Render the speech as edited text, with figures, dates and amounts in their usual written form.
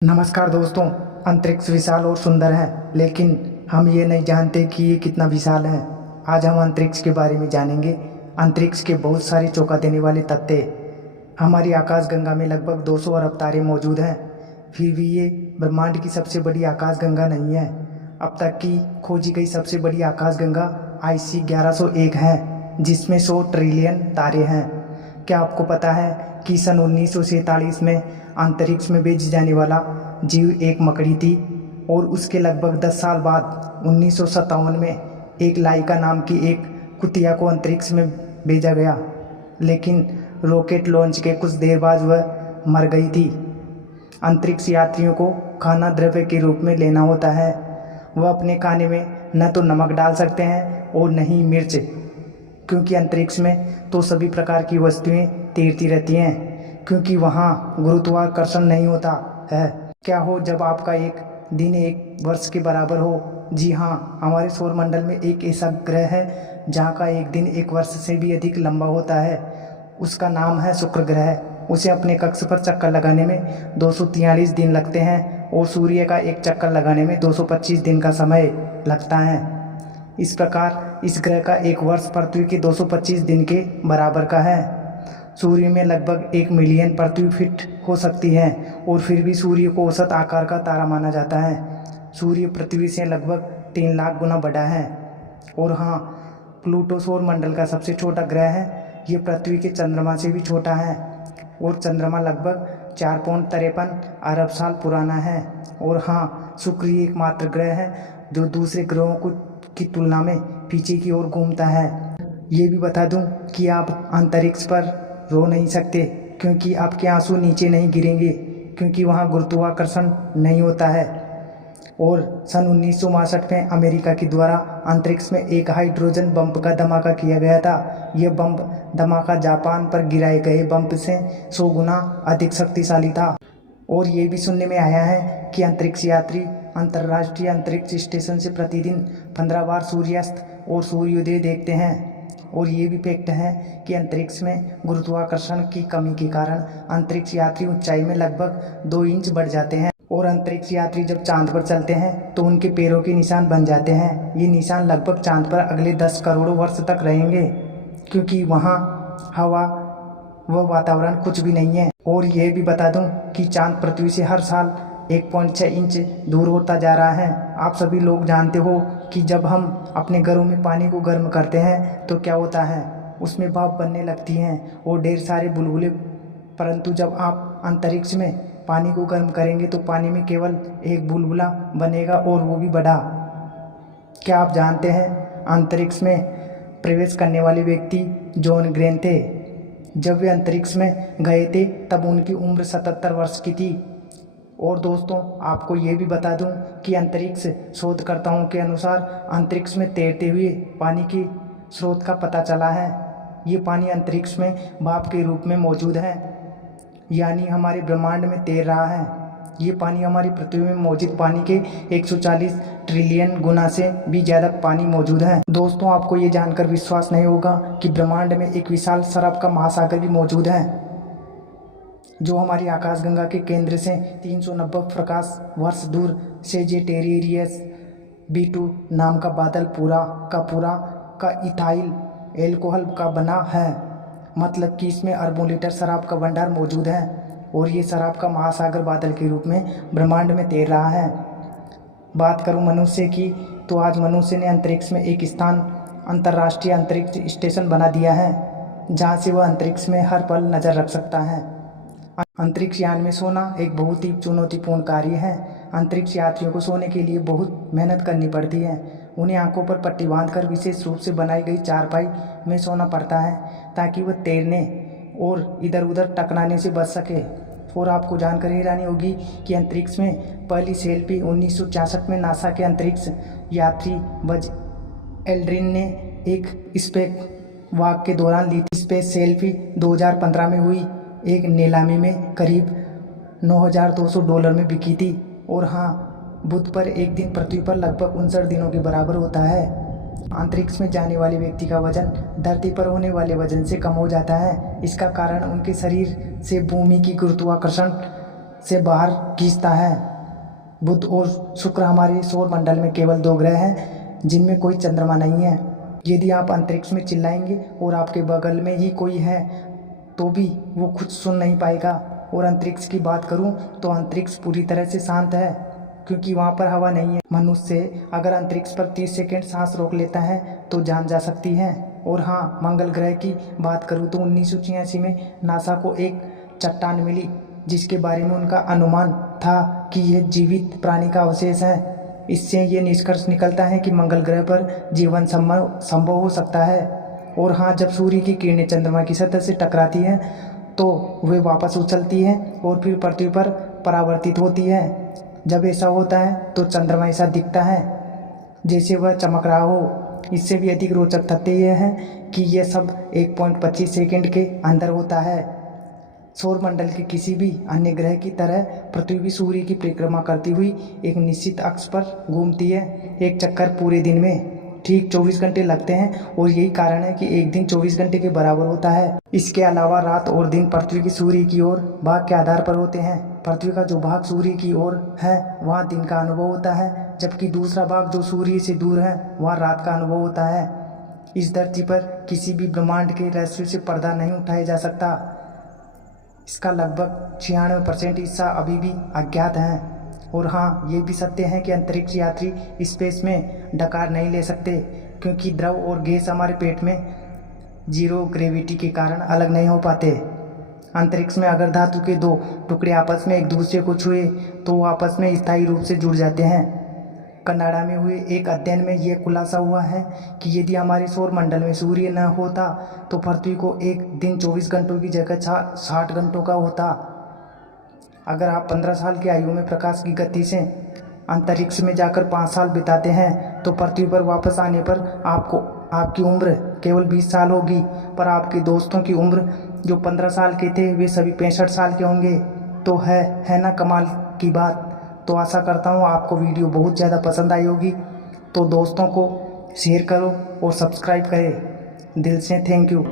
नमस्कार दोस्तों। अंतरिक्ष विशाल और सुंदर है, लेकिन हम ये नहीं जानते कि ये कितना विशाल है। आज हम अंतरिक्ष के बारे में जानेंगे। अंतरिक्ष के बहुत सारे चौंका देने वाले तथ्य। हमारी आकाशगंगा में लगभग 200 अरब तारे मौजूद हैं, फिर भी ये ब्रह्मांड की सबसे बड़ी आकाशगंगा नहीं है। अब तक की खोजी गई सबसे बड़ी आकाशगंगा IC 1101 है, जिसमें 100 ट्रिलियन तारे हैं। क्या आपको पता है कि सन 1947 में अंतरिक्ष में भेजी जाने वाला जीव एक मकड़ी थी, और उसके लगभग 10 साल बाद 1957 में एक लाइका नाम की एक कुतिया को अंतरिक्ष में भेजा गया, लेकिन रॉकेट लॉन्च के कुछ देर बाद वह मर गई थी। अंतरिक्ष यात्रियों को खाना द्रव्य के रूप में लेना होता है। वह अपने खाने में न तो नमक डाल सकते हैं और न ही मिर्च, क्योंकि अंतरिक्ष में तो सभी प्रकार की वस्तुएं तैरती रहती हैं, क्योंकि वहाँ गुरुत्वाकर्षण नहीं होता है। क्या हो जब आपका एक दिन एक वर्ष के बराबर हो? जी हाँ, हमारे सौरमंडल में एक ऐसा ग्रह है जहाँ का एक दिन एक वर्ष से भी अधिक लंबा होता है। उसका नाम है शुक्र ग्रह। उसे अपने कक्ष पर चक्कर लगाने में 243 दिन लगते हैं, और सूर्य का एक चक्कर लगाने में 225 दिन का समय लगता है। इस प्रकार इस ग्रह का एक वर्ष पृथ्वी के 225 दिन के बराबर का है। सूर्य में लगभग 1 मिलियन पृथ्वी फीट हो सकती है, और फिर भी सूर्य को औसत आकार का तारा माना जाता है। सूर्य पृथ्वी से लगभग 3 लाख गुना बड़ा है। और हाँ, प्लूटो सौरमंडल का सबसे छोटा ग्रह है। ये पृथ्वी के चंद्रमा से भी छोटा है, और चंद्रमा लगभग 4.53 अरब साल पुराना है। और हाँ, शुक्र ही एकमात्र ग्रह है जो दूसरे ग्रहों की तुलना में पीछे की ओर घूमता है। ये भी बता दूं कि आप अंतरिक्ष पर रो नहीं सकते, क्योंकि आपके आंसू नीचे नहीं गिरेंगे, क्योंकि वहाँ गुरुत्वाकर्षण नहीं होता है। और सन 1962 में अमेरिका के द्वारा अंतरिक्ष में एक हाइड्रोजन बम का धमाका किया गया था। यह बम धमाका जापान पर गिराए गए बम से 100 गुना अधिक शक्तिशाली था। और ये भी सुनने में आया है कि अंतरिक्ष यात्री अंतर्राष्ट्रीय अंतरिक्ष स्टेशन से प्रतिदिन 15 बार सूर्यास्त और सूर्योदय देखते हैं। और ये भी फैक्ट है कि अंतरिक्ष में गुरुत्वाकर्षण की कमी के कारण अंतरिक्ष यात्री ऊंचाई में लगभग 2 इंच बढ़ जाते हैं। और अंतरिक्ष यात्री जब चांद पर चलते हैं तो उनके पैरों के निशान बन जाते हैं। ये निशान लगभग चांद पर अगले 10 करोड़ वर्ष तक रहेंगे, क्योंकि वहाँ हवा व वातावरण कुछ भी नहीं है। और ये भी बता दूं कि चांद पृथ्वी से हर साल 1.6 इंच दूर होता जा रहा है। आप सभी लोग जानते हो कि जब हम अपने घरों में पानी को गर्म करते हैं तो क्या होता है, उसमें भाप बनने लगती हैं और ढेर सारे बुलबुले। परंतु जब आप अंतरिक्ष में पानी को गर्म करेंगे तो पानी में केवल एक बुलबुला बनेगा, और वो भी बड़ा। क्या आप जानते हैं अंतरिक्ष में प्रवेश करने वाले व्यक्ति जॉन ग्रेन थे। जब वे अंतरिक्ष में गए थे तब उनकी उम्र 77 वर्ष की थी। और दोस्तों, आपको ये भी बता दूं कि अंतरिक्ष शोधकर्ताओं के अनुसार अंतरिक्ष में तैरते हुए पानी के स्रोत का पता चला है। ये पानी अंतरिक्ष में भाप के रूप में मौजूद है, यानी हमारे ब्रह्मांड में तैर रहा है। ये पानी हमारी पृथ्वी में मौजूद पानी के 140 ट्रिलियन गुना से भी ज़्यादा पानी मौजूद है। दोस्तों, आपको ये जानकर विश्वास नहीं होगा कि ब्रह्मांड में एक विशाल शराब का महासागर भी मौजूद है, जो हमारी आकाशगंगा के केंद्र से 390 प्रकाश वर्ष दूर सेजिटेरियस B2 नाम का बादल पूरा का इथाइल एल्कोहल का बना है। मतलब कि इसमें अरबों लीटर शराब का भंडार मौजूद है, और ये शराब का महासागर बादल के रूप में ब्रह्मांड में तैर रहा है। बात करूं मनुष्य की, तो आज मनुष्य ने अंतरिक्ष में एक स्थान अंतर्राष्ट्रीय अंतरिक्ष स्टेशन बना दिया है, जहां से वह अंतरिक्ष में हर पल नज़र रख सकता है। अंतरिक्ष यान में सोना एक बहुत ही चुनौतीपूर्ण कार्य है। अंतरिक्ष यात्रियों को सोने के लिए बहुत मेहनत करनी पड़ती है। उन्हें आंखों पर पट्टी बांधकर विशेष रूप से बनाई गई चारपाई में सोना पड़ता है, ताकि वह तैरने और इधर उधर टकराने से बच सके। और आपको जानकर हैरानी होगी कि अंतरिक्ष में पहली सेल्फी 1966 में नासा के अंतरिक्ष यात्री बज एल्ड्रिन ने एक स्पेस वॉक के दौरान ली थी। स्पेस सेल्फी 2015 में हुई एक नीलामी में करीब $9,200 में बिकी थी। और हाँ, बुध पर एक दिन पृथ्वी पर लगभग 59 दिनों के बराबर होता है। अंतरिक्ष में जाने वाले व्यक्ति का वजन धरती पर होने वाले वजन से कम हो जाता है। इसका कारण उनके शरीर से भूमि की गुरुत्वाकर्षण से बाहर खींचता है। बुध और शुक्र हमारे सौर मंडल में केवल 2 ग्रह हैं जिनमें कोई चंद्रमा नहीं है। यदि आप अंतरिक्ष में चिल्लाएंगे और आपके बगल में ही कोई है तो भी वो कुछ सुन नहीं पाएगा। और अंतरिक्ष की बात करूं तो अंतरिक्ष पूरी तरह से शांत है क्योंकि वहाँ पर हवा नहीं है। मनुष्य अगर अंतरिक्ष पर 30 सेकंड सांस रोक लेता है तो जान जा सकती है। और हाँ, मंगल ग्रह की बात करूं तो 1986 में नासा को एक चट्टान मिली जिसके बारे में उनका अनुमान था कि यह जीवित प्राणी का अवशेष है। इससे ये निष्कर्ष निकलता है कि मंगल ग्रह पर जीवन संभव हो सकता है। और हाँ, जब सूर्य की किरणें चंद्रमा की सतह से टकराती हैं तो वे वापस उछलती हैं और फिर पृथ्वी पर परावर्तित होती है। जब ऐसा होता है तो चंद्रमा ऐसा दिखता है जैसे वह चमक रहा हो। इससे भी अधिक रोचक तथ्य यह है कि यह सब 1.25 सेकंड के अंदर होता है। सौर मंडल के किसी भी अन्य ग्रह की तरह पृथ्वी भी सूर्य की परिक्रमा करती हुई एक निश्चित अक्ष पर घूमती है। एक चक्कर पूरे दिन में ठीक 24 घंटे लगते हैं और यही कारण है कि एक दिन 24 घंटे के बराबर होता है। इसके अलावा रात और दिन पृथ्वी की सूर्य की ओर भाग के आधार पर होते हैं। पृथ्वी का जो भाग सूर्य की ओर है वहाँ दिन का अनुभव होता है, जबकि दूसरा भाग जो सूर्य से दूर है वहाँ रात का अनुभव होता है। इस धरती पर किसी भी ब्रह्मांड के रहस्य से पर्दा नहीं उठाया जा सकता। इसका लगभग 96% हिस्सा अभी भी अज्ञात है। और हाँ, ये भी सत्य है कि अंतरिक्ष यात्री स्पेस में डकार नहीं ले सकते क्योंकि द्रव और गैस हमारे पेट में जीरो ग्रेविटी के कारण अलग नहीं हो पाते। अंतरिक्ष में अगर धातु के 2 टुकड़े आपस में एक दूसरे को छुए तो वो आपस में स्थायी रूप से जुड़ जाते हैं। कनाडा में हुए एक अध्ययन में यह खुलासा हुआ है कि यदि हमारे सौर मंडल में सूर्य न होता तो पृथ्वी को एक दिन 24 घंटों की जगह 60 घंटों का होता। अगर आप 15 साल की आयु में प्रकाश की गति से अंतरिक्ष में जाकर 5 साल बिताते हैं तो पृथ्वी पर वापस आने पर आपकी उम्र केवल 20 साल होगी, पर आपके दोस्तों की उम्र जो 15 साल के थे वे सभी 65 साल के होंगे। तो है ना कमाल की बात। तो आशा करता हूँ आपको वीडियो बहुत ज़्यादा पसंद आई होगी। तो दोस्तों को शेयर करो और सब्सक्राइब करें। दिल से थैंक यू।